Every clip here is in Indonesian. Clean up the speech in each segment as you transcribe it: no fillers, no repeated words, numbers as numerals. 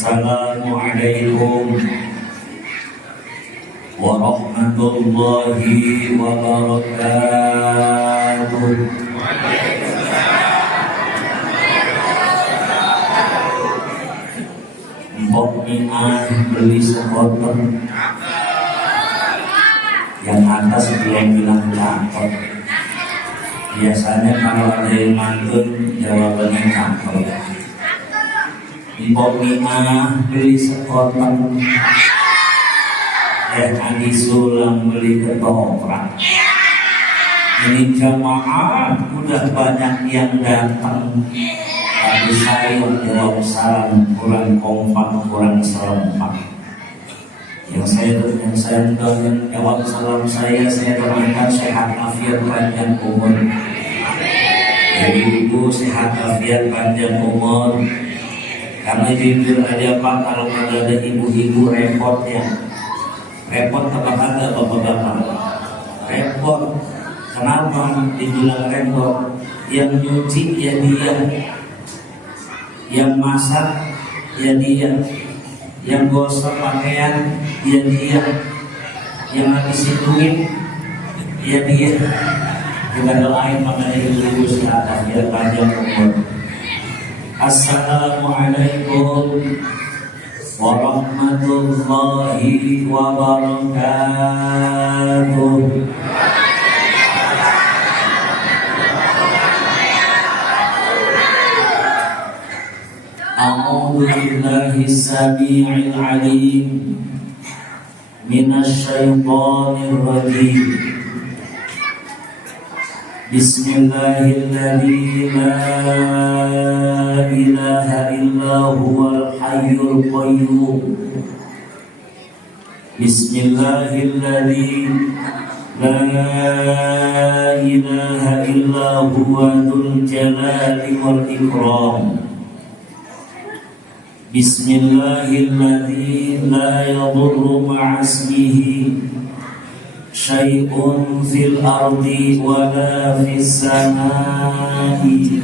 Assalamualaikum warahmatullahi wabarakatuh. Mbok Mi'ah beli sekoteng. Yang atas belum bilang cakep. Biasanya kalau ada yang mantun jawabannya cakep. Mbok Mi'ah beli sekoteng. Adi Sulam beli ketoprak. Ini jamaah udah banyak yang datang, tapi saya jawab salam kurang kompak, kurang serempak. Yang saya jawab salam saya doakan sehat afiat panjang umur. Jadi ibu sehat afiat panjang umur. Karena jujur aja Pak, kalau ada ibu-ibu repot ya. Repot apa kata bapak-bapak? Repot. Kenapa dibilang repot? Yang nyuci ya dia, yang masak ya dia, yang gosok pakaian ya dia, yang ngabisin duit ya dia. Kita doain makanya ibu-ibu sehat ya panjang umur. Assalamualaikum warahmatullahi wabarakatuh. A'udzu billahi samii'il 'aliim minasy syaithaanir rajiim. Bismillahirrahmanirrahim. La ilaha illa huwal hayyul qayyum. Bismillahirrahmanirrahim. La ilaha illa huwa dzul jalali wal ikram. Bismillahirrahmanirrahim. La yadurru ma'asmihi syai'un fil ardi wala fis samaa'i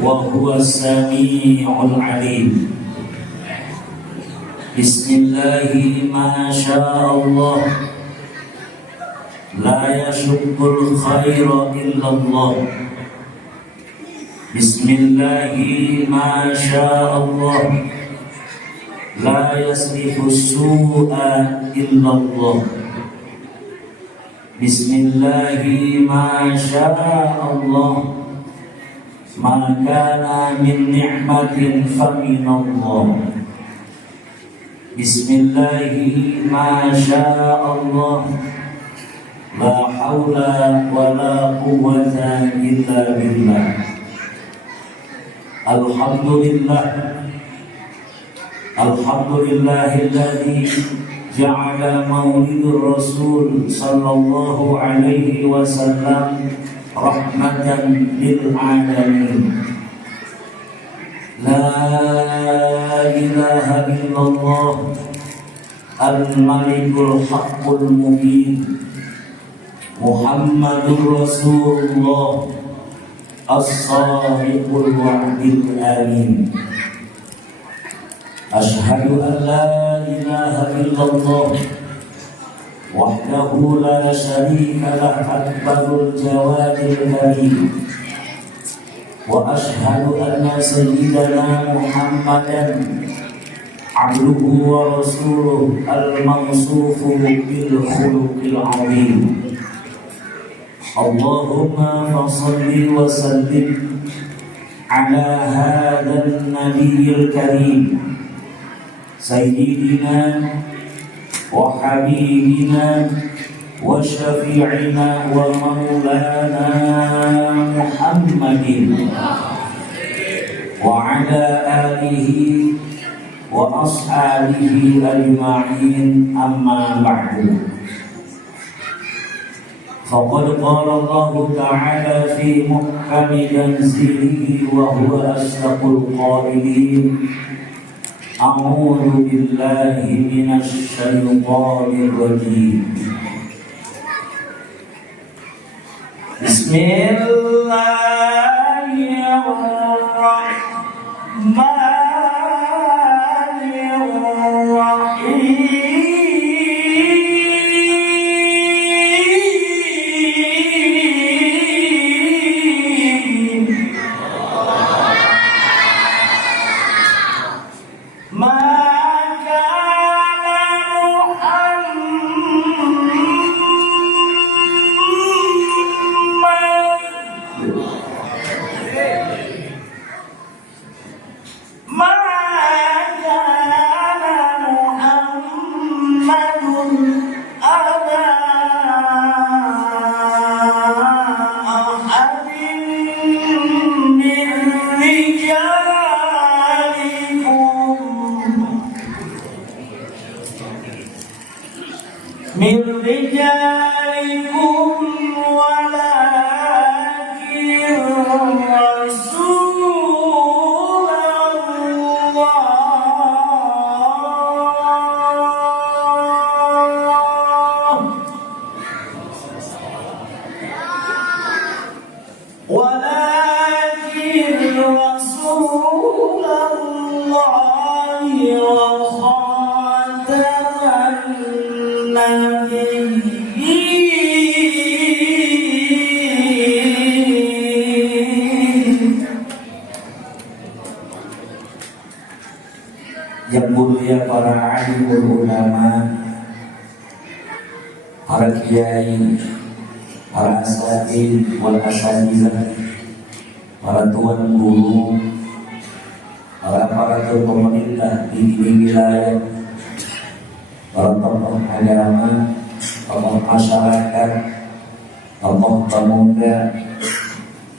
wa huwas samii'ul 'aliim. Bismillahi ma sya'allah la yashuqqul khaira illallah. Bismillahi ma sya'allah la yasrifus su'a illallah. Bismillahi ma sya'allah ma kana min ni'matin faminallah. Bismillahi ma sya'allah la hawla wa la quwwata illa billah. Alhamdulillahilladzi ja'ala maulidur rasul sallallahu alaihi wasallam rahmatan lil alamin. La ilaha illallah al-malikul haqqul mubin. Muhammadur rasulullah as-sadiqul wa'dil amin. Ashhadu an la ilaha illallah wahdahu la syarika lah akbarul jawadil karim. Wa ashhadu anna sayyidana Muhammadan abduhu wa rasuluh al-mawsufu bil khuluqil azim. Allahumma fasalli wa sallim ala hadzal nabiyil karim sayyidina wa habibina wa syafi'ina wa maulana Muhammadin wa ala alihi wa ashabihi ajma'in, amma ba'du. Faqad qala Allah ta'ala fi muhkami tanzilihi wa huwa asdaqul qailin. A'udzu billahi minasy syaithanir rajim. Bismillahirrahmanirrahim. وخاتم النبيين. Yang mulia para alimul ulama, para kiai, para asatidz wal asatizah, para tuan guru, para aparatur pemerintah di wilayah, para tokoh agama, tokoh masyarakat, tokoh pemuda,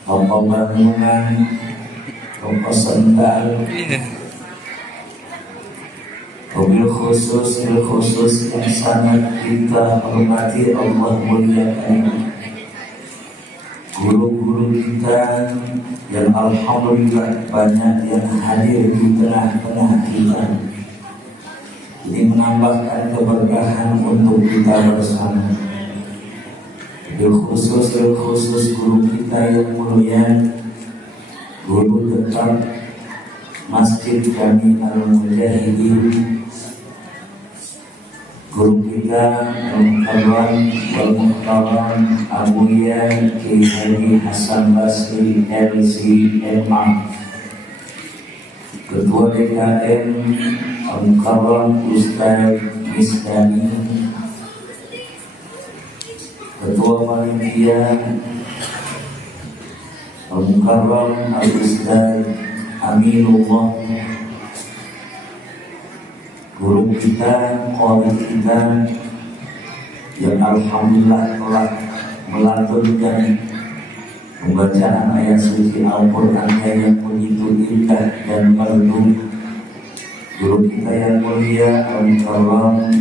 tokoh bangunan, tokoh sentral, wabil khusus yang sangat kita hormati Allah muliakan, guru-guru kita yang alhamdulillah banyak yang hadir di tengah-tengah kita. Ini menambahkan keberkahan untuk kita bersama. Wabil khusus guru kita yang mulia, guru tetap Masjid Jami Al-Mujahidin, guru kita Al-Mukarram wal-Muhtaram Abuya Kiai Haji Hasan Basri LCMA, Ketua DKM Al-Mukarram Ustaz Misdani, Ketua Panitia Al-Mukarram Al-Ustaz Aminullah, guru kita, qari kita yang alhamdulillah telah melantunkan pembacaan ayat suci Al-Quran yang begitu indah dan merdu. Guru kita yang mulia Al-Mukarram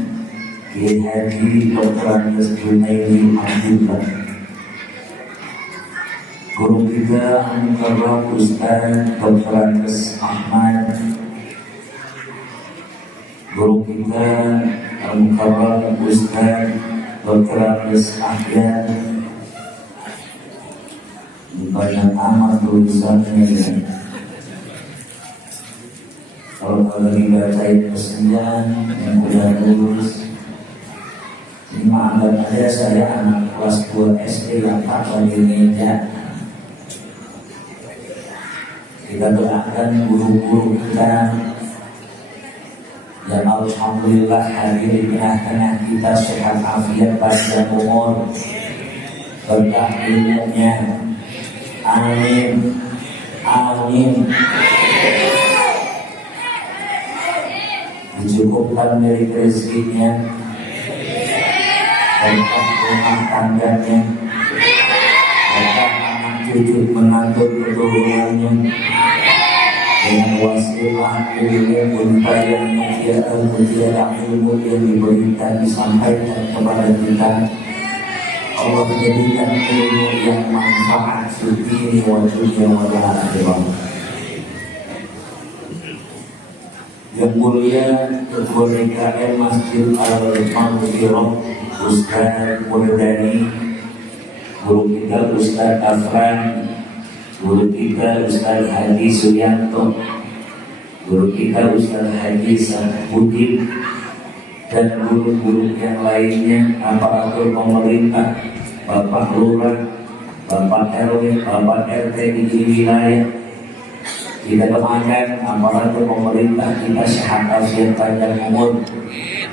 Kiai Haji Dr. Andes Junaidi Abdullah, guru kita Al-Mukarram Ustaz Dr. Andes Ahmad, guru kita Al-Mukarram Ustaz Dr. Andes Ahyad. Banyak amat tulisannya ya. Kalau dibacain pesenjan yang udah lulus, ini anggap aja saya anak kelas 2 SD yang tak di meja. Kita doakan guru-guru kita yang alhamdulillah hadir di tengah-tengah kita, sehat afiat panjang umur, berkah ilmunya. Amin, amin. Dicukupkan dari rezekinya, berkah rumah tangganya, berkah anak cucu menantu keturunannya, dengan wasilah ilmu unta yang mulia dan mutiara ilmu yang diberikan disampaikan kepada kita. Allah menjadikan ilmu yang manfaat suci wa dunya wa akhirah. Yang mulia Ketua DKM Masjid Al-Maghfirah Ustaz Murdani, guru kita Ustaz Afran, guru kita Ustaz Haji Suyanto, guru kita Ustaz Haji Sahbudin, dan guru-guru yang lainnya, aparatur pemerintah, Bapak Lurah, Bapak RW, Bapak RT di wilayah. Kita doakan aparatur pemerintah kita sehat afiat panjang umur,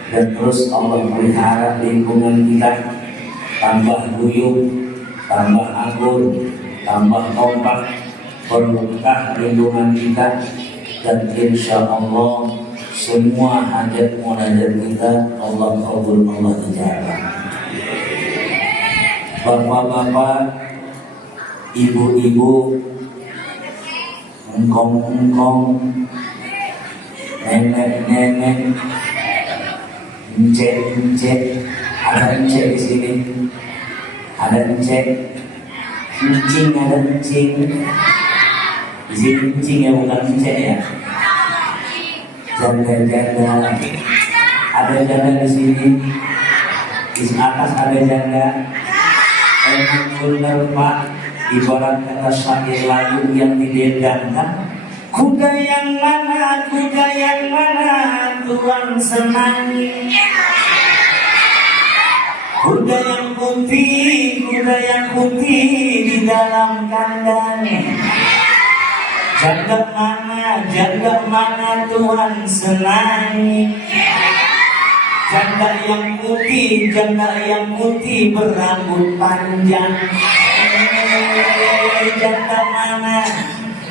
dan terus Allah melihara lingkungan kita, tambah guyup, tambah akur, tambah kompak, berkah lingkungan kita, dan insya Allah semua hajat munajat kita Allah kabul, Allah ijabah. Bapak-bapak, ibu-ibu, engkong-engkong, nenek-nenek, encek-encek, ada encek di sini, ada encek, encing, ada encing, di sini encing ya, bukan encek ya. Janda-janda, ada janda di sini, di atas ada janda. Benar Pak, ibarat kata syair lagu yang didendangkan, Kuda yang mana Tuhan senangi? Kuda yang putih di dalam kandang. Janda mana Tuhan senangi? Janda yang putih berambut panjang.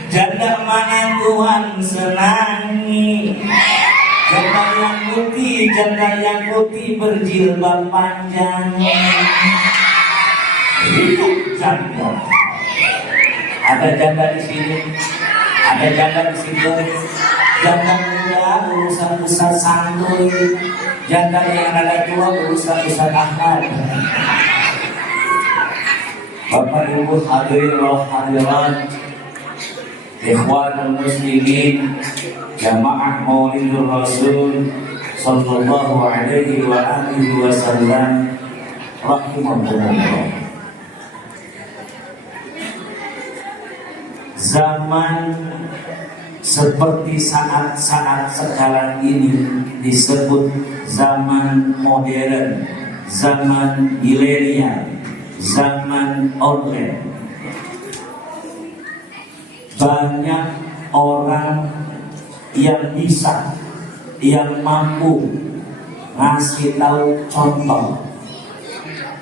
Janda mana Tuhan senangi? Janda yang putih berjilbab panjang. Itu janda. Ada janda di sini, ada janda di situ. Janda muda urusan santuy, janda yang ada tua urusan akal. Bapak Ibu hadirin hadirat, ikhwanul muslimin, jamaah Maulidur Rasul sallallahu alaihi wa alihi wasallam rahimahullah. Zaman seperti saat-saat sekarang ini disebut zaman modern, zaman milenial, zaman online. Banyak orang yang bisa, yang mampu ngasih tahu contoh.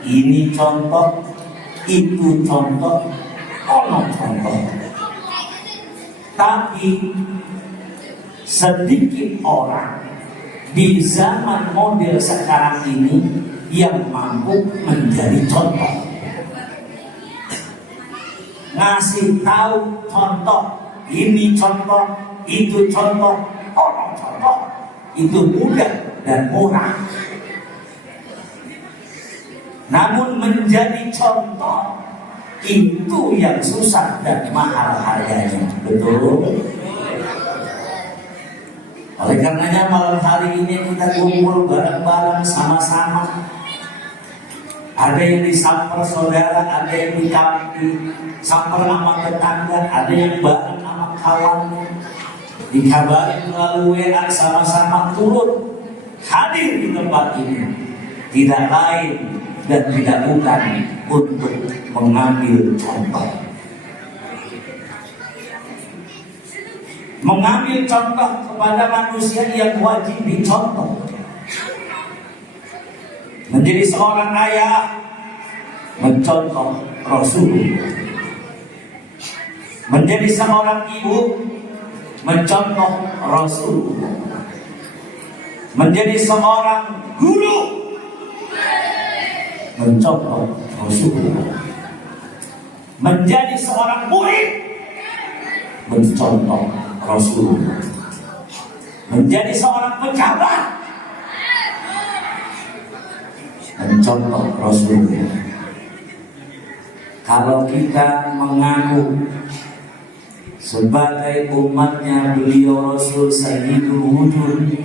Ini contoh, itu contoh, ono contoh. Tapi sedikit orang di zaman model sekarang ini yang mampu menjadi contoh. Ngasih tahu contoh, ini contoh, itu contoh, orang contoh, itu mudah dan murah. Namun menjadi contoh itu yang susah dan mahal harganya, betul? Oleh karenanya malam hari ini kita kumpul bareng-bareng sama-sama. Ada yang disamper saudara, ada yang disamper sama tetangga, ada yang bareng sama kawannya, dikabarin melalui WA, sama-sama turut hadir di tempat ini. Tidak lain dan tidak bukan untuk mengambil contoh. Mengambil contoh kepada manusia yang wajib dicontoh. Menjadi seorang ayah, mencontoh Rasul. Menjadi seorang ibu, mencontoh Rasul. Menjadi seorang guru, mencontoh Rasul. Menjadi seorang murid, mencontoh Rasul. Menjadi seorang pejabat, mencontoh Rasul. Kalau kita mengaku sebagai umatnya beliau Rasul Sayyidul Wujud,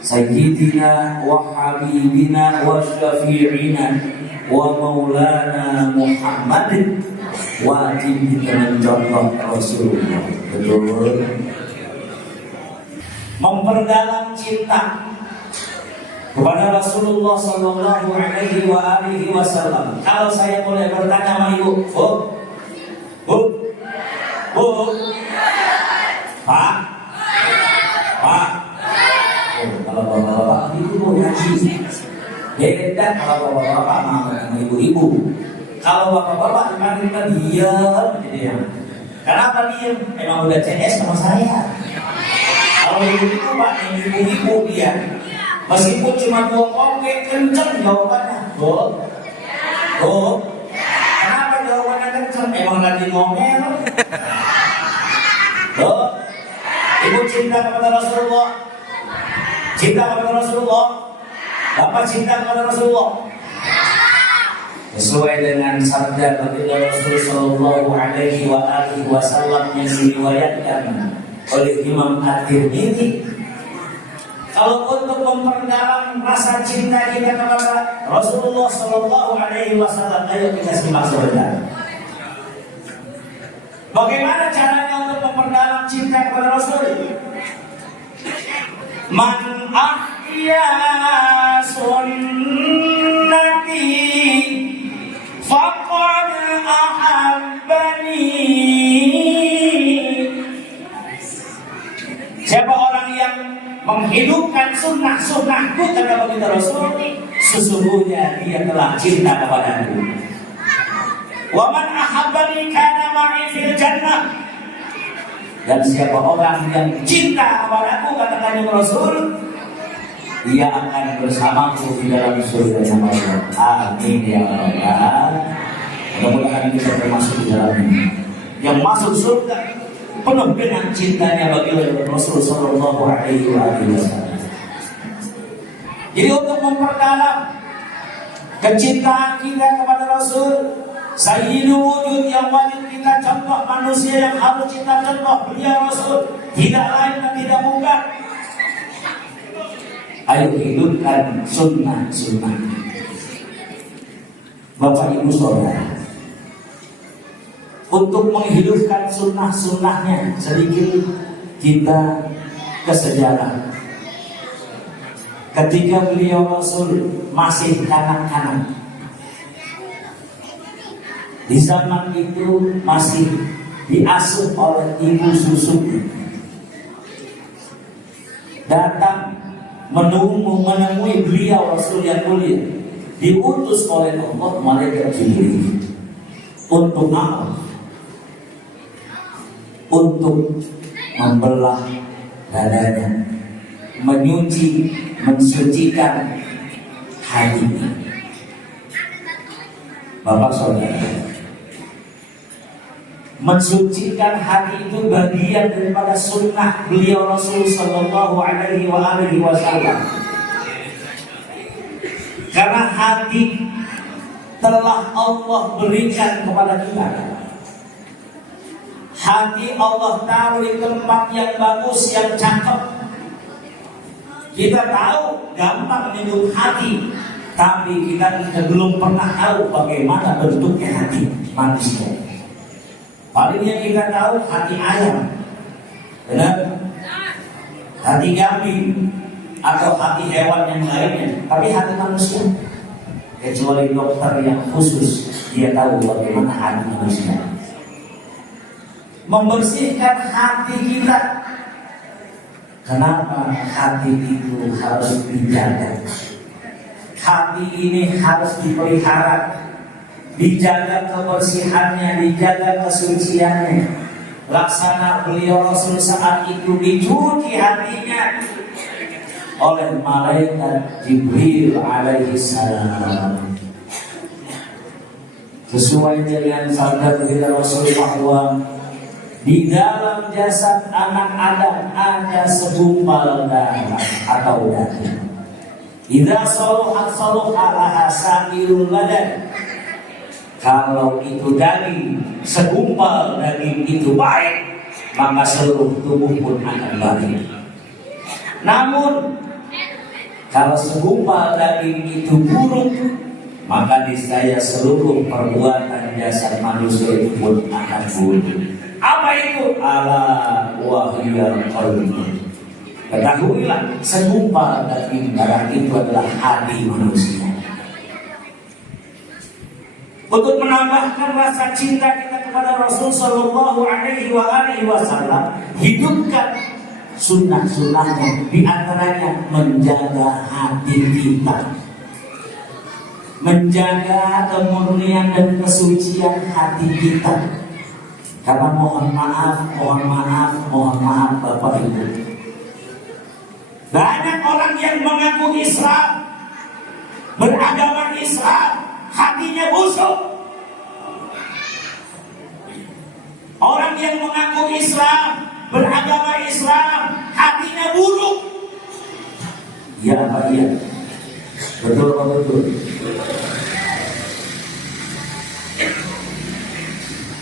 Sayyidina wa Habibina wa Syafi'ina wa Maulana Muhammadin, wajib kita mencontoh Rasulullah. Betul. Memperdalam cinta kepada Rasulullah sallallahu alaihi wa alihi wasallam. Kalau saya boleh bertanya sama ibu, Bu, Pak, kalau bapak-bapak itu ngaji. Beda kalau bapak-bapak sama ibu-ibu. Kalau bapak-bapak kita diam aja. Kenapa diam? Emang udah CS sama saya. Kalau ibu-ibu Pak, ibu-ibu dia meskipun cuma 2 oke kenceng jawabannya. Bu, kenapa jawabannya kenceng? Emang lagi ngomel. Bu, ibu cinta kepada Rasulullah. Cinta kepada Rasulullah. Bapak cinta kepada Rasulullah. Sesuai dengan sabda baginda Rasul sallallahu alaihi wa alihi wasallam yang diriwayatkan oleh Imam At-Tirmidzi. Kalau untuk memperdalam rasa cinta kita kepada Rasulullah sallallahu alaihi wasallam, ayo kita simak sebentar. Bagaimana caranya untuk memperdalam cinta kepada Rasul. Man ahya sunnati faqad ahabbani. Siapa orang yang menghidupkan sunnah-sunnahku, kata baginda Rasul, sesungguhnya dia telah cinta kepadaku. Wa man ahabbani kana ma'i fil jannah. Dan siapa orang yang cinta kepadaku, kata kanjeng Rasul, dia akan bersamaku di dalam surga Allah. Amin ya Allah. Mudah-mudahan kita termasuk di dalamnya. Yang masuk surga penuh dengan cintanya bagi Rasul Sallallahu Alaihi Wasallam. Jadi untuk memperdalam kecintaan kita kepada Rasul, Sayyidul wujud yang wajib kita contoh, manusia yang harus kita contoh, beliau Rasul, tidak lain dan tidak bukan. Ayo hidupkan sunnah-sunnah. Bapak Ibu Saudara, untuk menghidupkan sunnah-sunnahnya, sedikit kita ke sejarah. Ketika beliau Rasul masih kanak-kanak, di zaman itu masih diasuh oleh ibu susunya, datang menemui beliau Rasul yang mulia, diutus oleh Allah malaikat Jibril. Untuk apa? Untuk membelah dadanya, menyuci, mensucikan hatinya. Bapak Saudara, mensucikan hati itu bagian daripada sunnah beliau Rasul Sallallahu Alaihi Wasallam. Karena hati telah Allah berikan kepada kita. Hati Allah taruh di tempat yang bagus, yang cakep. Kita tahu gampang menyebut hati, tapi kita belum pernah tahu bagaimana bentuknya hati manusia. Paling yang kita tahu hati ayam, benar? Hati kambing atau hati hewan yang lainnya. Tapi hati manusia, kecuali dokter yang khusus, dia tahu bagaimana hati manusia. Membersihkan hati kita. Kenapa hati itu harus dijaga? Hati ini harus dipelihara, dijaga kebersihannya, dijaga kesuciannya. Laksana beliau Rasul saat itu dicuci hatinya oleh malaikat Jibril alaihi salam. Sesuai dengan sabda baginda Rasul bahwa di dalam jasad anak Adam ada segumpal darah atau daging. Idza saluhat saluha sa'irul badan. Kalau itu daging, segumpal daging itu baik, maka seluruh tubuh pun akan baik. Namun kalau segumpal daging itu buruk, maka niscaya seluruh perbuatan jasad manusia itu pun akan buruk. Apa itu? Ala wahyal qalbi. Ketahuilah, segumpal daging darah itu adalah hati manusia. Untuk menambahkan rasa cinta kita kepada Rasul Sallallahu Alaihi Wasallam, hidupkan sunnah-sunnahnya, di antaranya menjaga hati kita, menjaga kemurnian dan kesucian hati kita. Karena mohon maaf Bapak Ibu, banyak orang yang mengaku Islam, beragama Islam, hatinya busuk. Orang yang mengaku Islam, beragama Islam, hatinya buruk. Ya apa iya? Betul apa betul?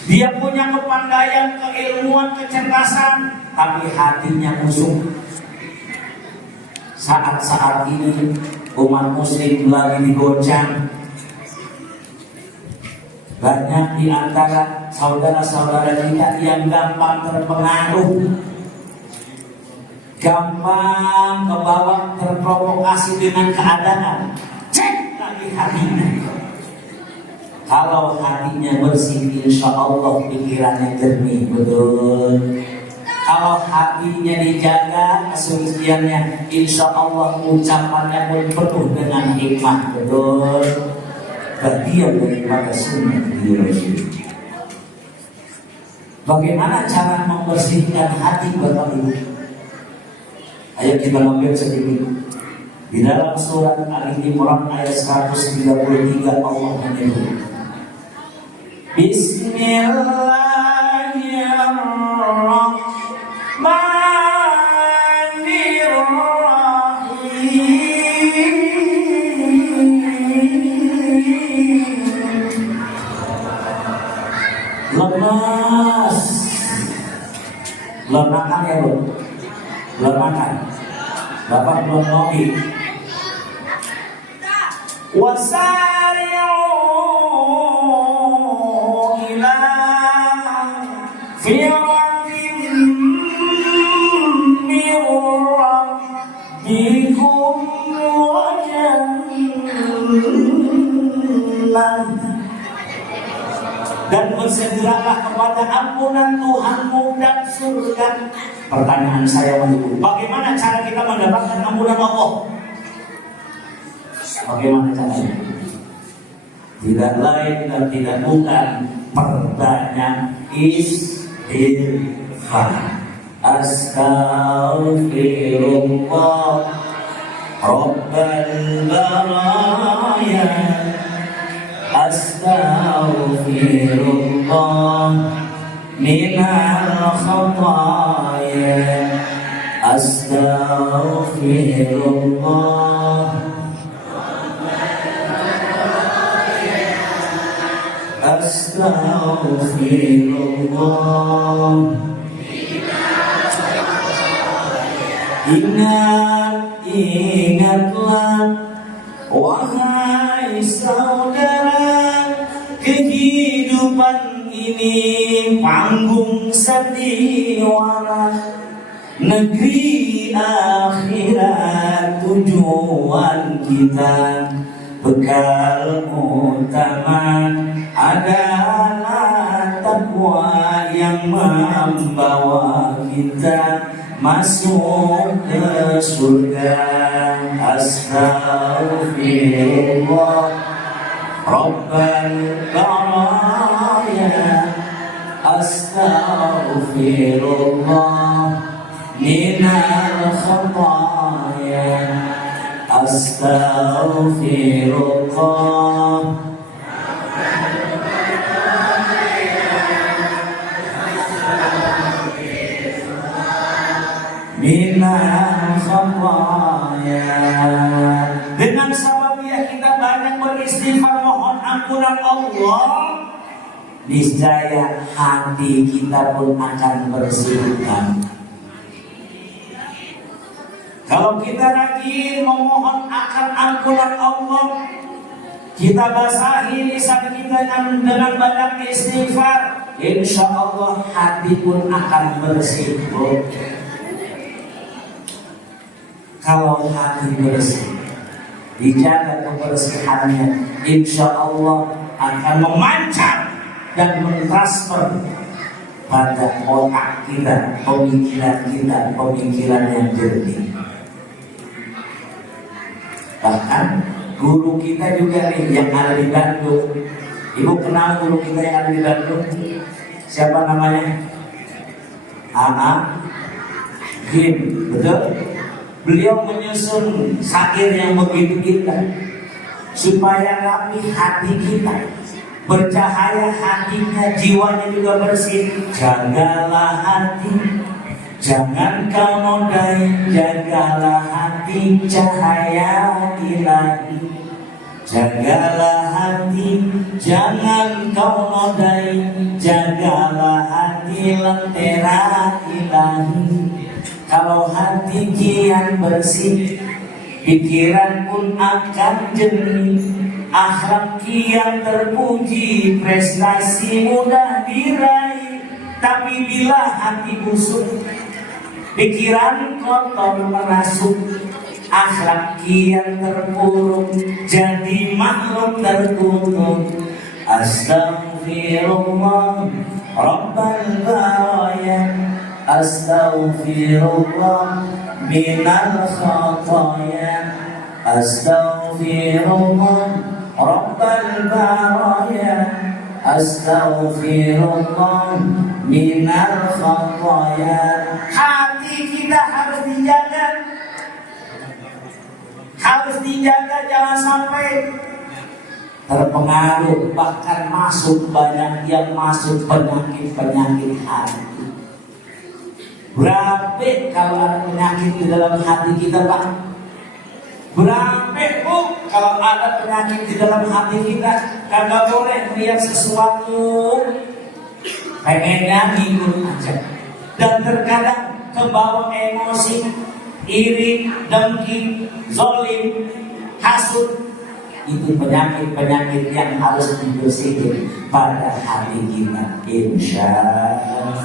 Dia punya kepandaian, keilmuan, kecerdasan, tapi hatinya busuk. Saat-saat ini umat muslim lagi digoncang Banyak di antara saudara-saudara kita yang gampang terpengaruh, gampang kebawa terprovokasi dengan keadaan. Cek lagi hatinya. Kalau hatinya bersih, insya Allah pikirannya jernih, betul. Kalau hatinya dijaga kesuciannya, insya Allah ucapannya pun penuh dengan hikmah, betul. Bagian daripada sunnah Rasul. Bagaimana cara membersihkan hati Bapak Ibu? Ayo kita mampir sedikit. Di dalam surat Al-Imran ayat 133 Allah menyebut, Bismillahirrahmanirrahim. Lemas, belum makan ya Bu? Belum makan. Bapak belum ngopi. Wasari'u ila fi'atin min rabbikum wa jannah, dan bersegeralah kepada ampunan Tuhanmu dan surga. Pertanyaan saya Ibu, bagaimana cara kita mendapatkan ampunan Allah? Bagaimana caranya? Tidak lain dan tidak bukan perbanyak istighfar. Astaghfirullah Rabbal baraya. Astaghfirullah minal khataya. Astaghfirullah. Astaghfirullah. Ingatlah wahai saudara, kehidupan ini panggung sandiwara, negeri akhirat tujuan kita. Bekal utama adalah takwa yang membawa kita masuk ke surga. Astaghfirullah Rabbal baraya. Astaghfirullah minal khataya. Astaghfirullah minal khataya. Dengan sababiah kita banyak beristighfar mohon ampunan Allah, niscaya hati kita pun akan bersihkan. Kalau kita rajin memohon akan ampunan Allah, kita basahi lisan kita dengan banyak istighfar, insya Allah hati pun akan bersih. Kalau hati bersih, dijaga kebersihannya, insya Allah akan memancar dan mentransfer pada otak kita, pemikiran yang jernih. Bahkan guru kita juga nih yang ada di Bandung. Ibu kenal guru kita yang ada di Bandung? Siapa namanya? Gim, betul? Beliau menyusun syair yang begitu indah supaya rapi hati kita, bercahaya hatinya, jiwanya juga bersih. Jagalah hati, jangan kau nodai, jagalah hati cahaya ilahi. Jagalah hati, jangan kau nodai, jagalah hati lentera ilahi. Kalau hati kian bersih, pikiran pun akan jernih, Akhlak kian terpuji, prestasi mudah diraih, tapi bila hati busuk, pikiran kotor merasuk, akhlak kian terpuruk, jadi makhluk tertutup. Astaghfirullah Rabbal baraya, astaghfirullah minal khataya, astaghfirullah Rabbal baraya, astaghfirullah minal khataya. Hati kita harus dijaga. Harus dijaga, jangan sampai terpengaruh, bahkan masuk, banyak yang masuk penyakit-penyakit hati. Berapa kalau ada penyakit di dalam hati kita, Pak? Berapa, Bu, kalau ada penyakit di dalam hati kita? Kagak boleh melihat sesuatu pengennya ngikut aja. Dan terkadang kebawa emosi, iri, dengki, zolim, hasud. Itu penyakit-penyakit yang harus dibersihkan pada hati kita, insya Allah.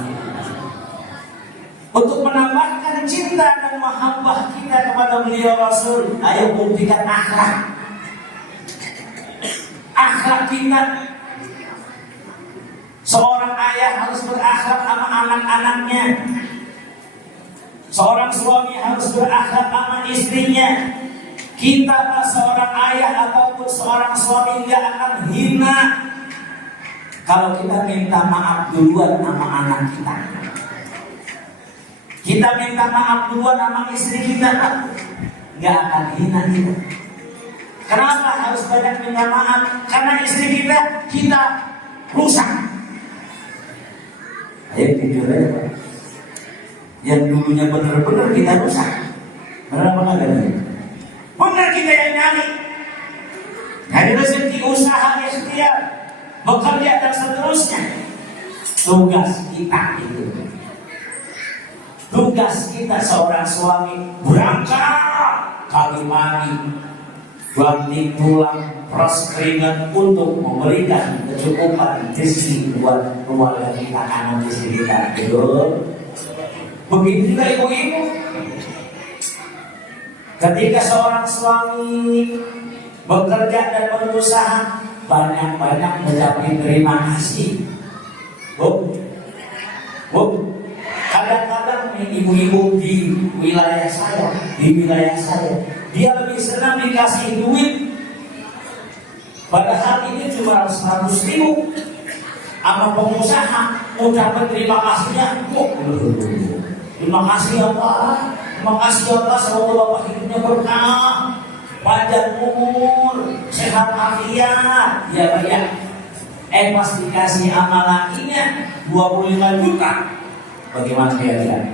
Untuk menambahkan cinta dan mahabbah kita kepada beliau Rasul, ayo buktikan akhlak. Akhlak kita. Seorang ayah harus berakhlak sama anak-anaknya. Seorang suami harus berakhlak sama istrinya. Kita seorang ayah ataupun seorang suami nggak akan hina kalau kita minta maaf duluan sama anak kita. Kita minta maaf duluan sama istri kita, nggak akan hina kita. Kenapa harus banyak minta maaf? Karena istri kita rusak. Ayo jujur aja, Pak. Yang dulunya benar-benar kita rusak. Benar apa enggak? Benar kita yang nyari. Dari rezeki, usaha, ikhtiar, bekerja dan seterusnya. Tugas kita itu. Tugas kita seorang suami berangkat pagi-pagi, banting tulang, peras keringat untuk memberikan kecukupan rezeki buat keluarga kita, anak istri kita. Betul. Begitu juga ibu-ibu. Ketika seorang suami bekerja dan berusaha, banyak-banyak mengucapkan terima kasih. Bu, kadang-kadang ibu-ibu di wilayah saya, dia lebih senang dikasih duit. Padahal ini cuma 100.000. Sama pengusaha ucapkan terima kasihnya. Terima kasih ya Pak. Terima kasih ya Allah, semoga Bapak hidupnya berkah, panjang umur, sehat afiat. Ya Pak ya. Pas dikasih sama lakinya 25 juta. Bagaimana kira-kira?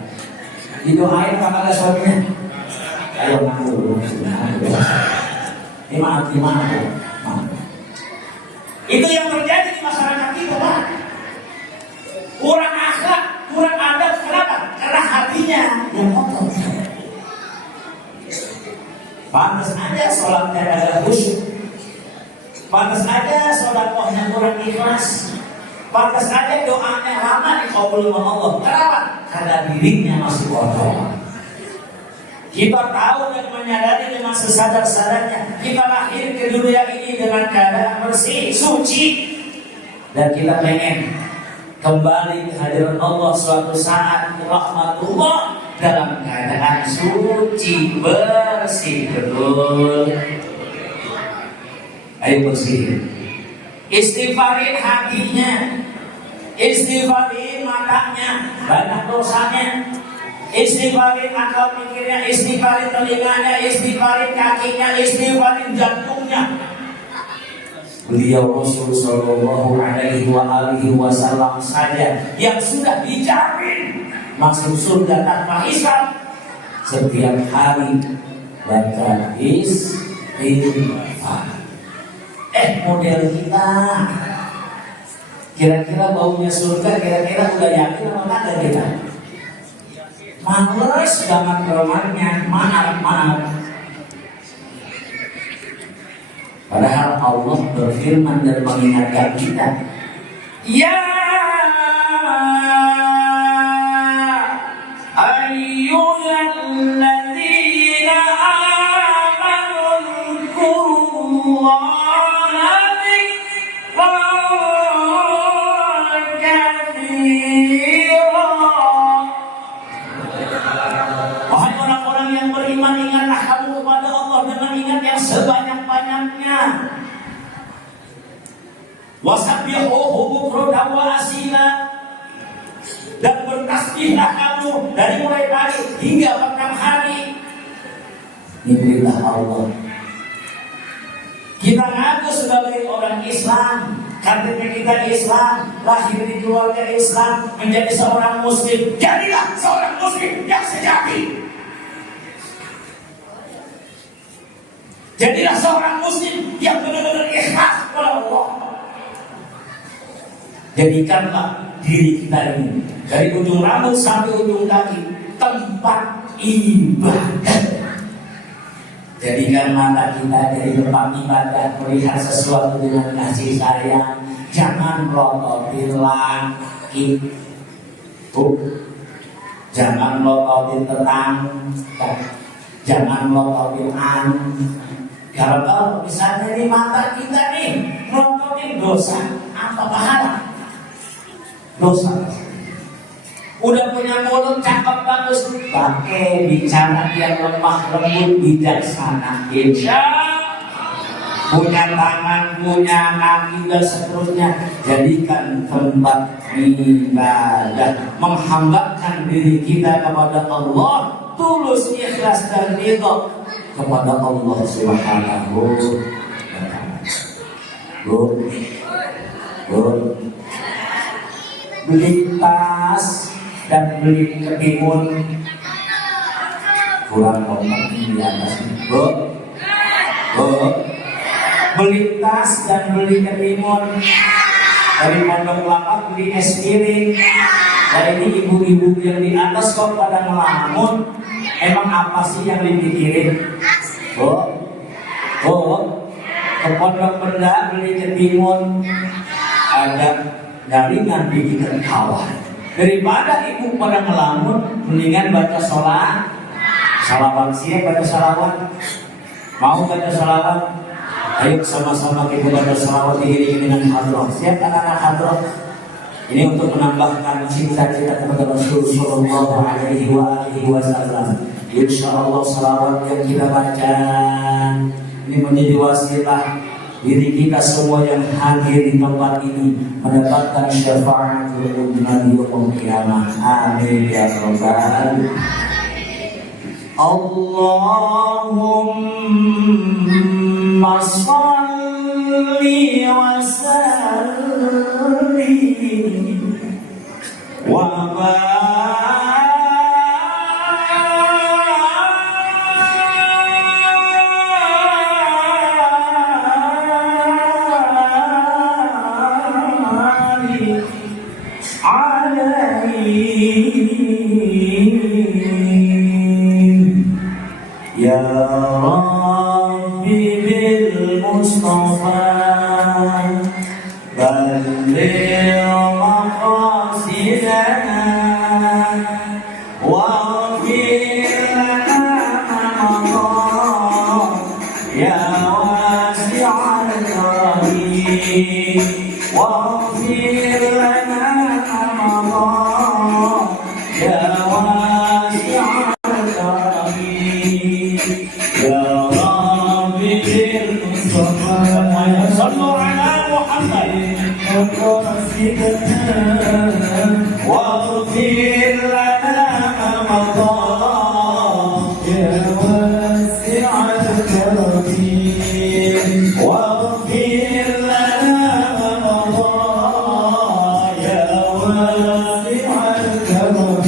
Didoain apa kagak suaminya? Ayo ngaku. Maaf. Itu yang terjadi di masyarakat kita, Pak. Kurang akhlak, kurang adab. Kenapa? Karena hatinya yang kotor. Pantas aja sholatnya ada khusyuk. Pantas aja sholatnya kurang ikhlas. Pantas aja doanya lama dikabul sama Allah. Kenapa? Karena dirinya masih kotor. Kita tahu dan menyadari dengan sesadar-sadarnya kita lahir ke dunia ini dengan keadaan bersih, suci, dan kita pengen kembali ke hadirat Allah suatu saat rahmatullah dalam keadaan suci, bersih. Betul. Ayo bersih. Istighfarin hatinya, istighfarin matanya, banyak dosanya. Istighfarin akal pikirnya, istighfarin telinganya, istighfarin kakinya, istighfarin jantungnya. Beliau Rasul Sallallahu Alaihi Wasallam saja yang sudah dijamin masuk surga tanpa hisab setiap hari baca istighfar. Model kita kira-kira baunya surga, kira-kira udah yakin apa enggak kita? Males banget romannya, maaf. Padahal Allah berfirman dan mengingatkan kita, ya ayyuhalladzina amanu dzkurullaha dzikran katsira. Wahai orang-orang yang beriman, ingatlah kamu kepada Allah dengan ingat yang sebanyak-banyaknya. Wasabbihuhu bukratan wa asila, dan bertasbihlah kamu dari mulai pagi hingga petang hari. Ini perintah Allah. Kita ngaku sebagai orang Islam, KTP kita Islam, lahir di keluarga Islam, menjadi seorang Muslim. Jadilah seorang Muslim yang sejati. Jadilah seorang Muslim yang benar-benar ikhlas kepada Allah. Jadikanlah diri kita ini dari ujung rambut sampai ujung kaki tempat ibadah. Jadikan mata kita dari tempat ibadah, melihat sesuatu dengan kasih sayang. Jangan melototin laki, jangan melototin tetangga, jangan melototin anak. Kalau misalnya ini mata kita nih melototin dosa, apa pahala? Dosa. Udah punya mulut cakep bagus, pakai bicara yang lemah lembut bijaksana. Insya punya tangan, punya kaki dan seterusnya, jadikan tempat ibadah, menghambakan diri kita kepada Allah, tulus ikhlas dan ridho kepada Allah Subhanahu wa ta'ala. Beli tas dan beli ketimun kurang kompak di atas. Beli tas dan beli ketimun, dari Pondok Kelapa beli es piring. Dari ini ibu-ibu yang di atas kok pada ngelamun. Emang apa sih yang dipikirin? Ke Pondok Benda beli ketimun, ada garingan bikin kawan. Daripada ibu pada ngelamun, mendingan baca sholat. Salawat, siap baca salawat? Mau baca salawat? Ayo sama-sama kita baca salawat diiringi dengan hadroh. Siap anak-anak hadroh? Ini untuk menambahkan cinta-cinta kepada Rasulullah Shallallahu Alaihi Wasallam. Insya Allah salawat yang kita baca ini menjadi wasilah diri kita semua yang hadir di tempat ini mendapatkan syafaat Nabi yaumil qiyamah. Amin ya rabbal. Allahumma shalli wa sallim wa ya Rabbi bil Mustafa balligh maqasidana wa lana ya wasi'al karim wa lana ya wasi'al صلوا على محمد واغفر لنا ما مضى يا واسع الكرم واغفر لنا ما مضى يا واسع الكرم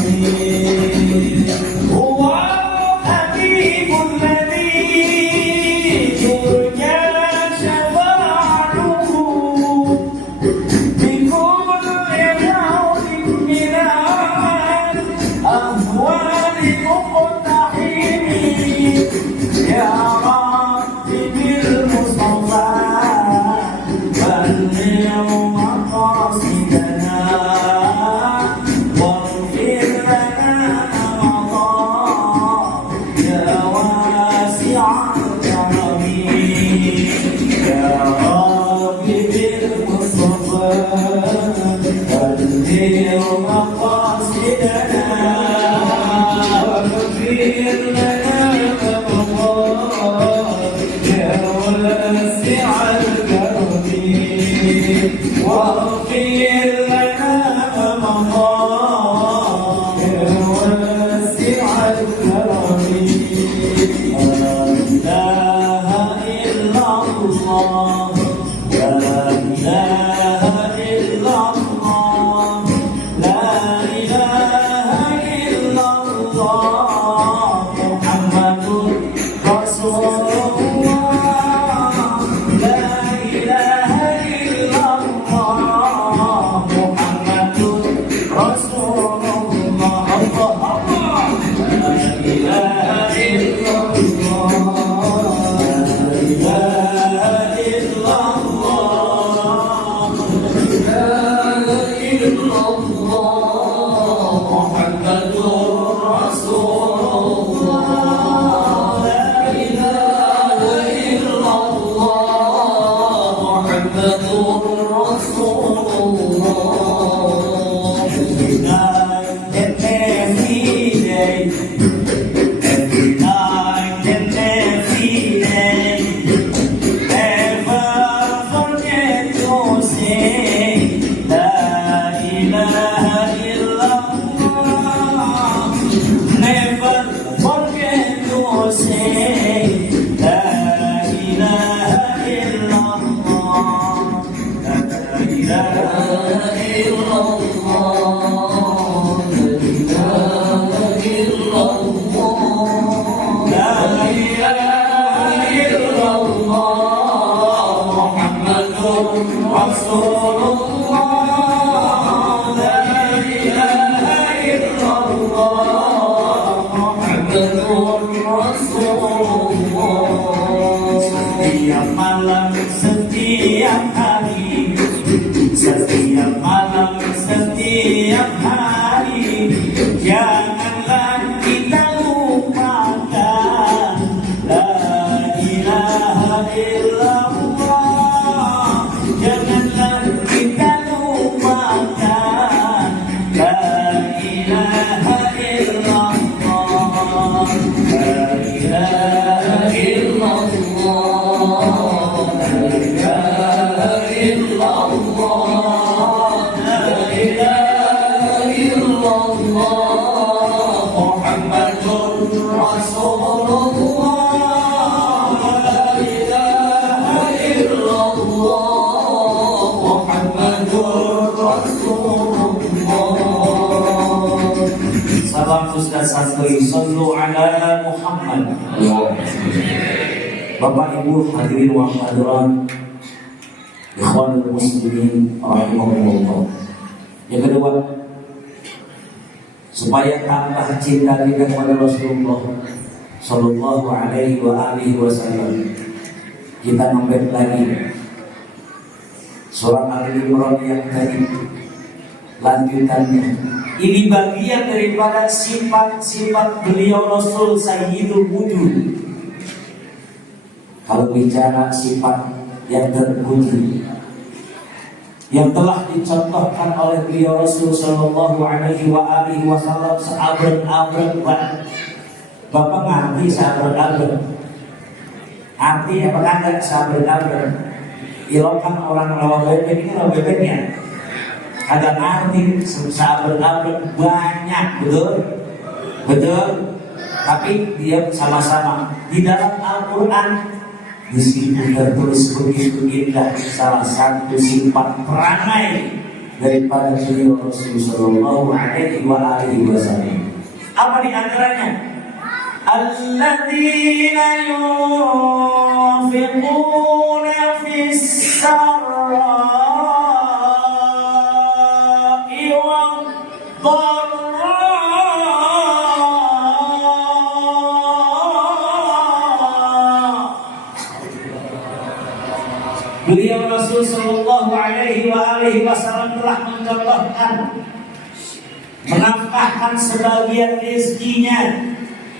هو الحبيب الذي ترجى يا رب بالمصطفى Setiap malam, setiap hari, setiap malam, setiap hari, janganlah kita lupakan la ilaha illallah. Janganlah kita lupakan la ilaha illallah. La ilaha illallah. Salam sudah sampai, sallu ala Muhammad. Bapak Ibu hadirin wa hadirat, ikhwanul muslimin rahimahumullah. Yang kedua, supaya tambah cinta kita kepada Rasulullah sallallahu alaihi wa alihi wasallam, kita membet lagi surat Al-Imran yang tadi, lanjutannya. Ini bagian daripada sifat-sifat beliau Rasul Sayyidul Wujud. Kalau bicara sifat yang terpuji, yang telah dicontohkan oleh beliau Rasul sallallahu alaihi wa alihi wasallam seabrek-abrek, Bapak ngerti seabrek-abrek? Arti apa kagak seabrek-abrek? Ilokan orang rawa bebek ini rawa bebeknya agak ngerti seabrek-abrek banyak, betul? Betul? Tapi dia sama-sama di dalam Al-Quran. Di sini tertulis begitu indah salah satu sifat perangai daripada beliau Rasulullah sallallahu alaihi wa alihi wasallam. Apa di antaranya? Alladzina yunfiquna fis sarra'i wad dharra. Beliau Rasul sallallahu alaihi wa alihi wasallam telah mencontohkan menafkahkan sebagian rezekinya,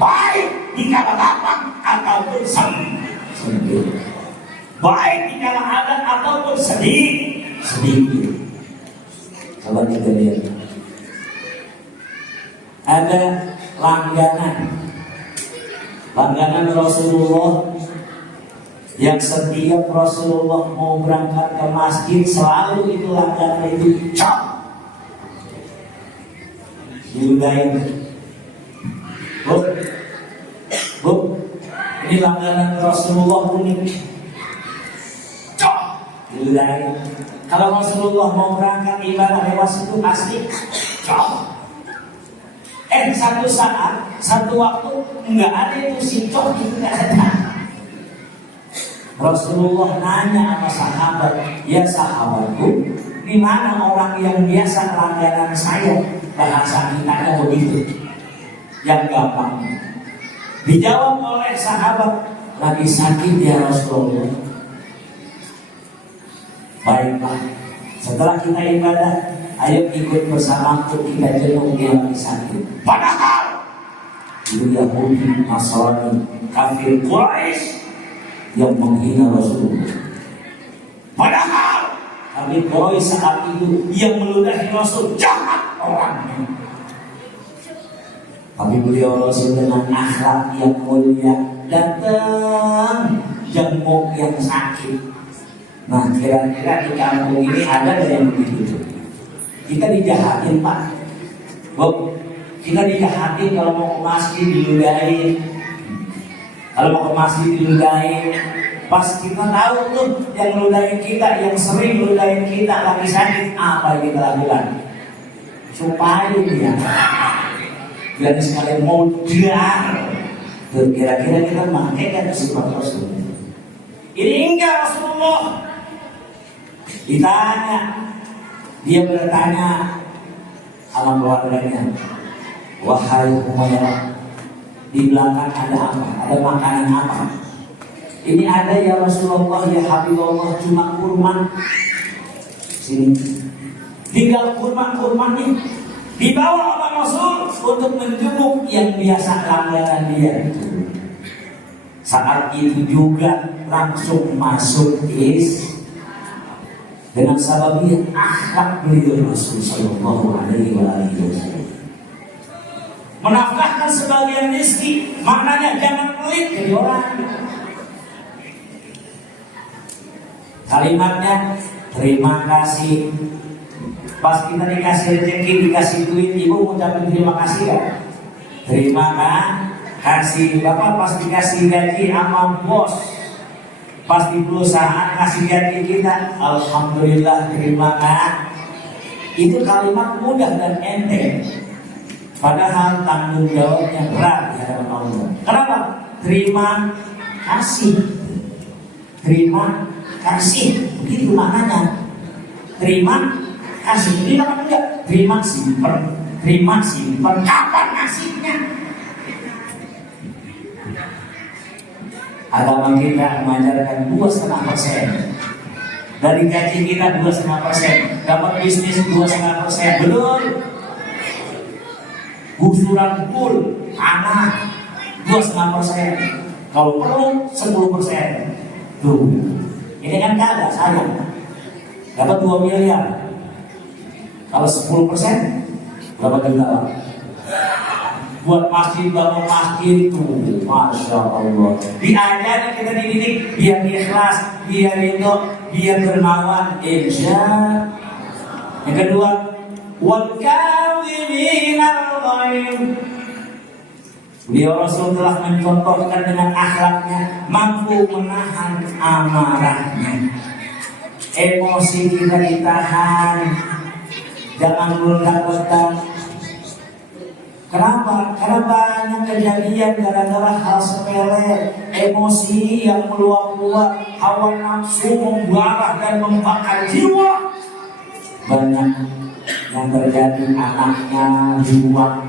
baik di kala lapang ataupun sempit, baik di kala ada ataupun sedikit. Coba kita lihat. Ada langganan Rasulullah yang setiap Rasulullah mau berangkat ke masjid selalu itu langganan itu cop diludahin. Bu, ini langganan Rasulullah unik, cop diludahin. Kalau Rasulullah mau berangkat ibadah lewat itu pasti cop. Satu saat, satu waktu nggak ada itu si cok itu nggak ada. Rasulullah nanya sama sahabat, ya sahabatku, di mana orang yang biasa langganan saya? Bahasa kitanya begitu, yang gampang. Dijawab oleh sahabat, lagi sakit ya Rasulullah. Baiklah, setelah kita ibadah, ayo ikut bersamaku kita jenguk dia lagi sakit. Padahal itu Yahudi, Nasrani, kafir Quraisy yang menghina Rasulullah. Padahal kafir Quraisy saat itu yang meludahi Rasul, jahat orangnya. Tapi beliau Rasul dengan akhlak yang mulia datang jenguk yang sakit. Nah, kira-kira di kampung ini ada yang begitu? Kita dijahatin Pak, Bu. Kita dijahatin kalau mau ke masjid diludahin. Kalau mau ke masjid diludahin. Pas kita tahu tuh yang ludahin kita, yang sering ludahin kita lagi sakit, apa yang kita lakukan? Supaya dia biar sekalian modal. Kira-kira kita makaikan sifat Rasul. Ini enggak Rasulullah. Ditanya, dia bertanya sama keluarganya, wahai Umayyah, di belakang ada apa? Ada makanan apa? Ini ada ya Rasulullah, ya Habibullah, cuma kurma. Sini, tinggal kurma-kurmanya dibawa oleh Rasul untuk menjenguk yang biasa langganan dia. Saat itu juga langsung masuk dengan sababnya akhlak beliau Rasul Sallallahu Alaihi Wasallam. Menafkahkan sebagian rezeki, maknanya jangan pelit jadi orang. Kalimatnya terima kasih. Pas kita dikasih rezeki, dikasih duit, ibu ngucapin terima kasih kan? Terima kasih. Bapak pas dikasih gaji sama bos, pas di perusahaan kasih gaji kita, alhamdulillah terima kasih. Itu kalimat mudah dan enteng, padahal tanggung jawabnya berat di hadapan Allah. Kenapa? Terima kasih. Terima kasih, begitu maknanya. Terima kasih. Terima kan enggak? Terima simpen. Terima simpen. Kapan ngasihnya? Agama kita mengajarkan 2,5%. Dari gaji kita 2,5%. Dapat bisnis 2,5%. Belum. Gusuran full tanah 2,5%. Kalau perlu 10%. Tuh. Ini kan kagak sayang. Dapat 2 miliar. Kalau 10% berapa juta? Buat masjid, bangun masjid itu, masya Allah. Diajar kita dididik biar ikhlas, biar ridho, biar dermawan. Yang kedua, wal kadhiminal ghaidh. Beliau Rasul telah mencontohkan dengan akhlaknya mampu menahan amarahnya. Emosi kita ditahan, jangan meledak-ledak. Kenapa? Karena banyak kejadian gara-gara hal sepele, emosi yang meluap-luap, hawa nafsu membara dan membakar jiwa. Banyak yang terjadi, anaknya dibuat,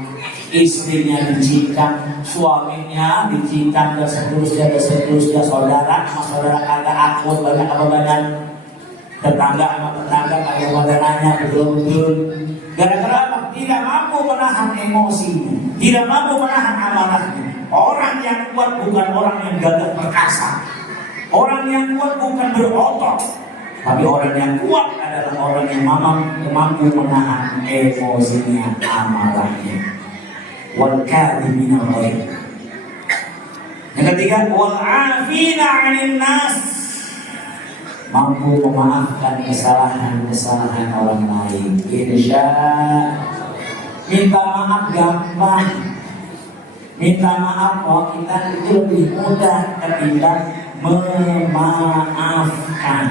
istrinya dicincang, suaminya dicincang, dan seterusnya, saudara sama saudara kagak akut, banyak kebebanan, tetangga sama tetangga kagak badanannya betul-betul. Gara-gara apa? Tidak mampu menahan emosinya, tidak mampu menahan amarahnya. Orang yang kuat bukan orang yang gagah perkasa. Orang yang kuat bukan berotot. Tapi orang yang kuat adalah orang yang mampu menahan emosinya, amarahnya. Wal kadhimina al-ghaidh. Yang ketiga, wal 'afina 'anil nas. Mampu memaafkan kesalahan-kesalahan orang lain. Insya minta maaf gampang. Minta maaf kalau kita itu lebih mudah ketimbang memaafkan.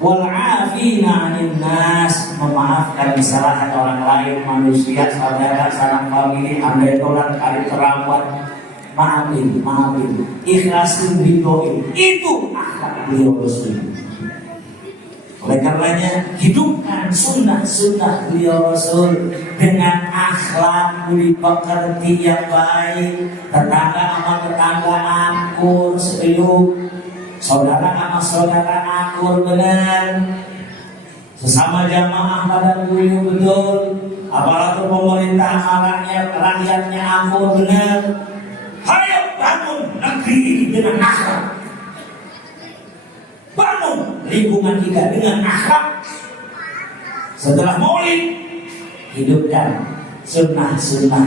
Wal 'afina 'anil nas, memaafkan kesalahan orang lain, manusia, saudara, sanak famili, andai orang kali terawat, maafin, ikhlasin, ridhoin. Itu akhlak beliau Rasul. Oleh karenanya hidupkan sunnah beliau Rasul dengan akhlak budi pekerti yang baik, tetangga sama tetangga akur seyuk, saudara sama saudara akur benar, sesama jamaah pada beliau betul, aparatur pemerintah rakyatnya akur benar. Hayo bangun negeri ini dengan akhlak, bangun lingkungan kita dengan akhlak. Setelah maulid, hidupkan sunnah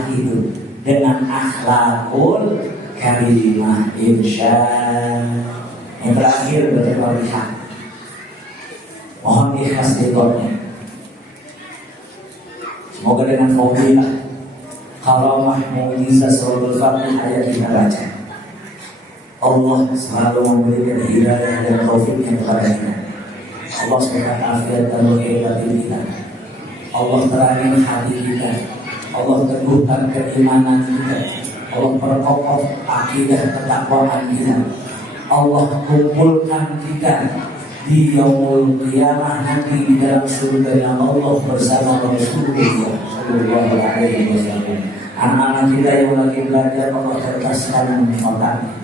hidup dengan akhlakul karimah, insya. Yang terakhir berterima. Mohon ikhlas ridhonya. Semoga dengan fadilah karamah mukjizat suratul Fatihah yang kita baca, Allah selalu memberikan hidayah dan taufiknya kepada kita. Allah memberikan afiat dan kehidupan kita. Allah terangin hati kita. Allah teguhkan keimanan kita. Allah perkokoh akidah ketakwaan kita. Allah kumpulkan kita di yaumul qiyamah nanti di dalam surga yang Allah bersama Rasulullah sallallahu alaihi wasallam. Anak-anak kita yang lagi belajar, Allah cerdaskan otaknya,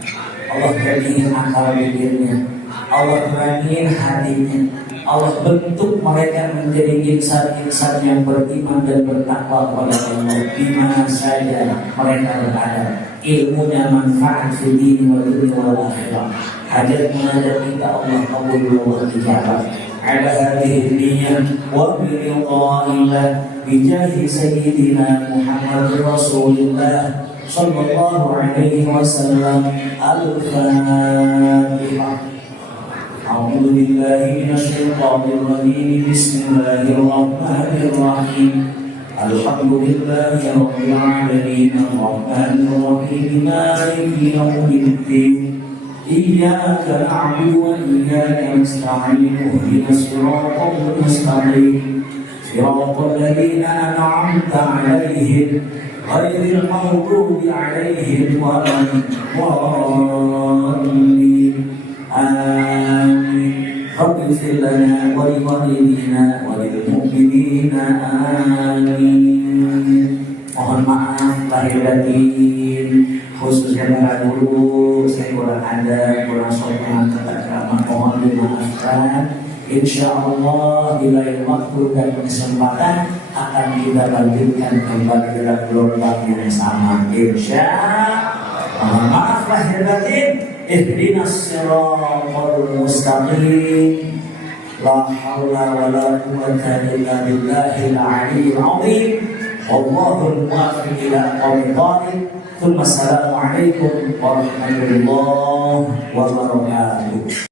Allah jadikan akal pikirnya, Allah terangiin hatinya, Allah bentuk mereka menjadi insan-insan yang beriman dan bertakwa kepada Allah di mana saja mereka berada. Ilmunya manfaat fi dini wa dunya wal akhirah. Hajat munajat kita Allah kabul wa ijabah. Ala hadhihi niyyah wa bi ridwanillah bi jahi sayyidina Muhammad Rasulullah sallallahu alaihi wasallam. Al-Fatihah. A'udzu billahi minasy syaithanir rajim. Bismillahirrahmanirrahim. Alhamdulillahi rabbil alamin. Arrahmanir rahim. Maliki yaumiddin. Iyyaka na'budu wa iyyaka nasta'in. Ihdinas siratal mustaqim. Siratal ladzina an'amta 'alaihim ghairil maghdubi 'alaihim waladdallin. Amin. Rabbi ighfir lana wa li walidina wa lil mu'minina. Amin. Mohon maaf lahir batin, khususnya para guru, saya kurang ada, kurang sopan kata ceramah, mohon dimaafkan. Insyaallah di lain waktu dan kesempatan akan kita lanjutkan kembali dalam gelombang yang sama. Insyaallah. Maaf lahir batin. Ihdinas siratal mustaqim. La haula wa la quwwata illa billahil aliyyil azim. Wallahul muwaffiq ila aqwamit thariq. Assalamualaikum warahmatullahi wabarakatuh.